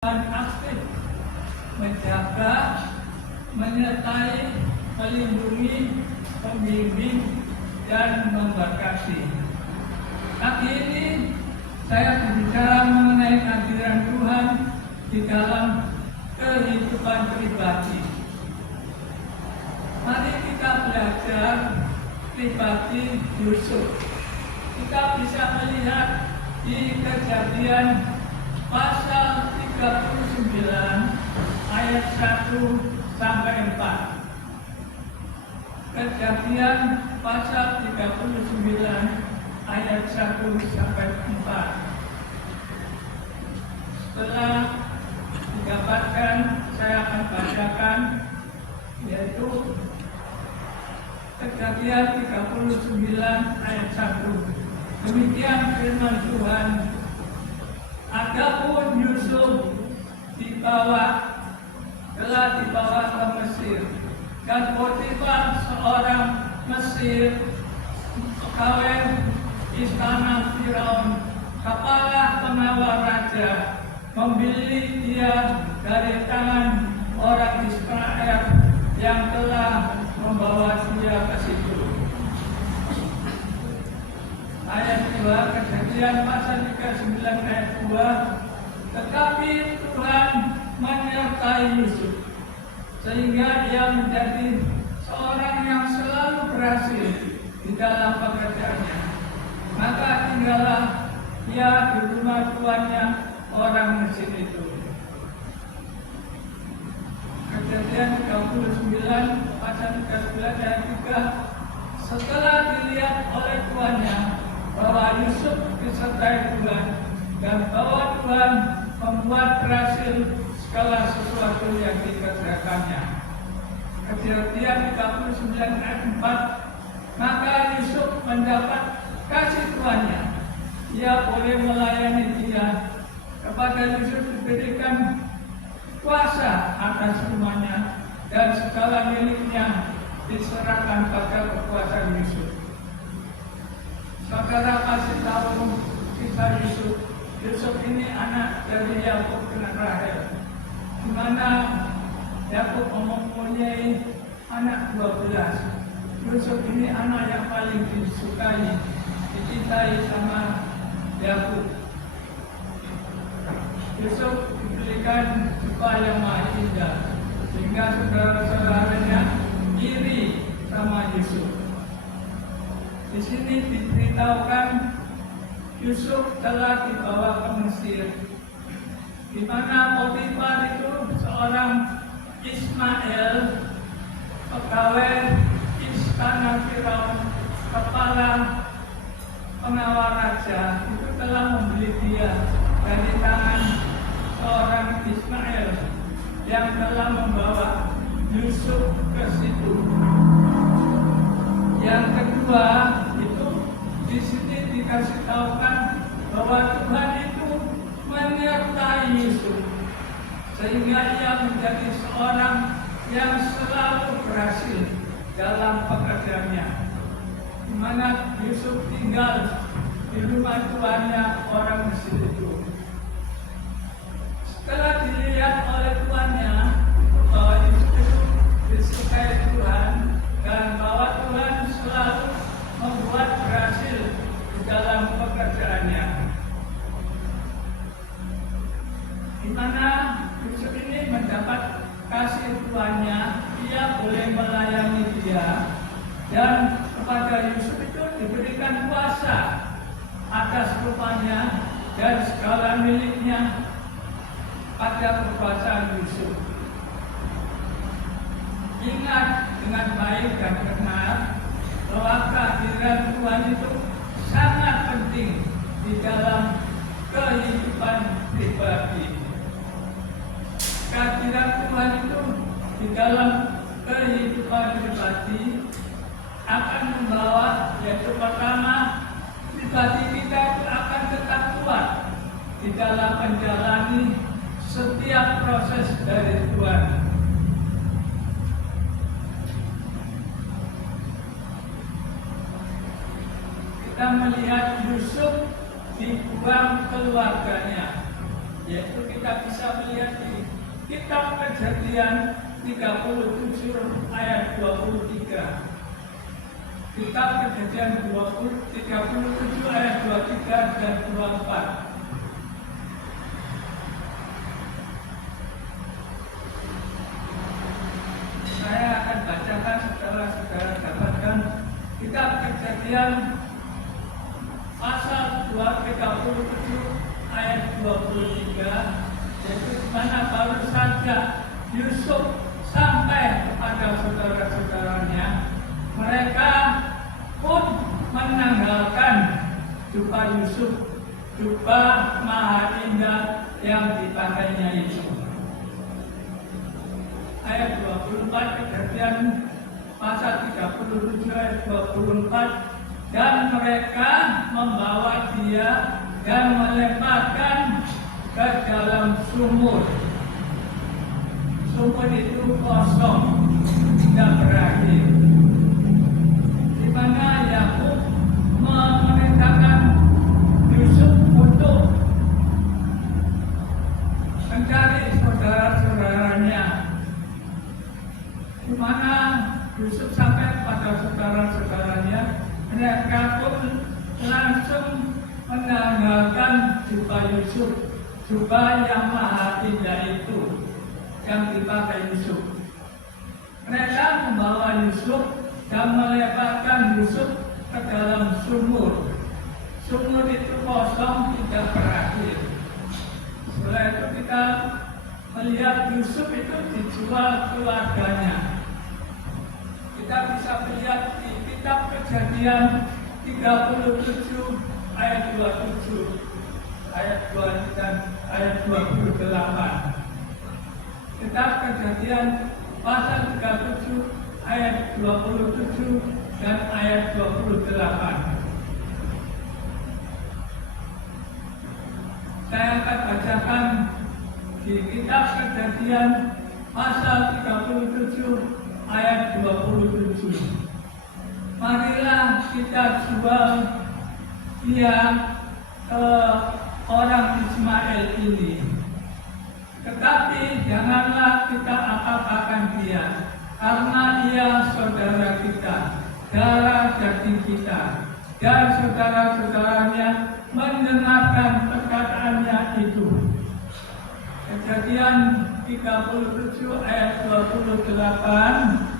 aktif menjaga, menyertai, melindungi, membimbing, dan memberkati. Pagi ini saya berbicara mengenai kehadiran Tuhan di dalam kehidupan pribadi. Mari kita belajar pribadi Yusuf. Kita bisa melihat di Kejadian pasal 39 ayat 1 sampai 4. Kejadian pasal 39 ayat 1 sampai 4. Setelah didapatkan, saya akan bacakan, yaitu Kejadian 39 ayat 1. Demikian firman Tuhan. Adapun Yusuf telah dibawa ke Mesir, dan Potifar seorang Mesir, pegawai istana Firaun, kepala pengawal raja, membeli dia dari tangan orang Israel yang telah membawa dia ke situ. Ayat 2, Kejadian pasal 39 ayat 2. Tetapi Tuhan menyertai Yusuf, sehingga ia menjadi seorang yang selalu berhasil di dalam pekerjaannya. Maka tinggallah ia di rumah tuannya orang Mesir itu. Kejadian 39 pasal 39 ayat 3. Setelah dilihat oleh tuannya bahwa Yusuf disertai Tuhan, dan bahwa Tuhan membuat berhasil segala sesuatu yang dikerjakannya. Kejadian 39 ayat 4. Maka Yusuf mendapat kasih tuannya. Ia boleh melayani dia. Kepada Yusuf diberikan kuasa atas rumahnya, dan segala miliknya diserahkan pada kekuasaan Yusuf. Saudara pasti tahu kisah Yusuf. Yusuf ini anak dari Yakub dan Rahel, di mana Yakub mempunyai anak 12. Yusuf ini anak yang paling disukai, dicintai sama Yakub. Yusuf diberikan jubah yang maha indah, sehingga saudara-saudaranya iri sama Yusuf. Di sini diberitahukan Yusuf telah dibawa ke Mesir, di mana Potifar itu seorang Ismail, pegawai istana Firaun, kepala pengawal raja, itu telah membeli dia dari tangan seorang Ismail yang telah membawa Yusuf ke situ. Yang kedua itu di sini dikasih tahukan bahwa Tuhan itu menyertai Yusuf, sehingga ia menjadi seorang yang selalu berhasil dalam pekerjaannya, di mana Yusuf tinggal di rumah tuannya orang Mesir itu. Setelah dilihat oleh tuannya bahwa Yusuf itu disukai Tuhan, dan bahwa Tuhan selalu membuat berhasil di dalam pekerjaannya, di mana Yusuf ini mendapat kasih tuannya, ia boleh melayani dia, dan kepada Yusuf itu diberikan kuasa atas rumahnya dan segala miliknya pada kekuasaan Yusuf. Ingat dengan baik dan benar bahwa kehadiran Tuhan itu sangat penting di dalam kehidupan pribadi. Kehadiran Tuhan itu di dalam kehidupan pribadi akan membawa, yaitu pertama, pribadi kita itu akan tetap kuat di dalam menjalani setiap proses dari Tuhan. Kita melihat Yusuf dibuang keluarganya, yaitu kita bisa melihat di kitab Kejadian 37 ayat 23. Kitab Kejadian 37 ayat 23 dan 24. Saya akan bacakan setelah saudara dapatkan kitab Kejadian pasal 37 ayat 23, yaitu di mana baru saja Yusuf sampai kepada saudara-saudaranya, mereka pun menanggalkan jubah Yusuf, jubah maha indah yang dipakainya itu. Ayat 24 Kejadian pasal 37 ayat 24, dan mereka membawa dia dan melemparkan ke dalam sumur. Sumur itu kosong, tidak berakhir, di mana Yakub memerintahkan Yusuf untuk mencari saudara-saudaranya, di mana Yusuf sampai pada saudara-saudaranya. Mereka pun langsung menanggalkan jubah Yusuf, jubah yang maha indah itu yang dipakai Yusuf. Mereka membawa Yusuf dan melemparkan Yusuf ke dalam sumur. Sumur itu kosong, tidak berakhir. Setelah itu kita melihat Yusuf itu dijual keluarganya. Kita bisa melihat di kitab Kejadian 37 ayat 27, ayat 2 dan ayat 28. Kitab Kejadian pasal 37 ayat 27 dan ayat 28. Saya akan bacakan di kitab Kejadian pasal 37 ayat 27. Marilah kita jual dia ke orang Ismail ini, tetapi janganlah kita apa-apakan dia, karena dia saudara kita, darah daging kita. Dan saudara-saudaranya mendengarkan perkataannya itu. Kejadian 37 ayat 28.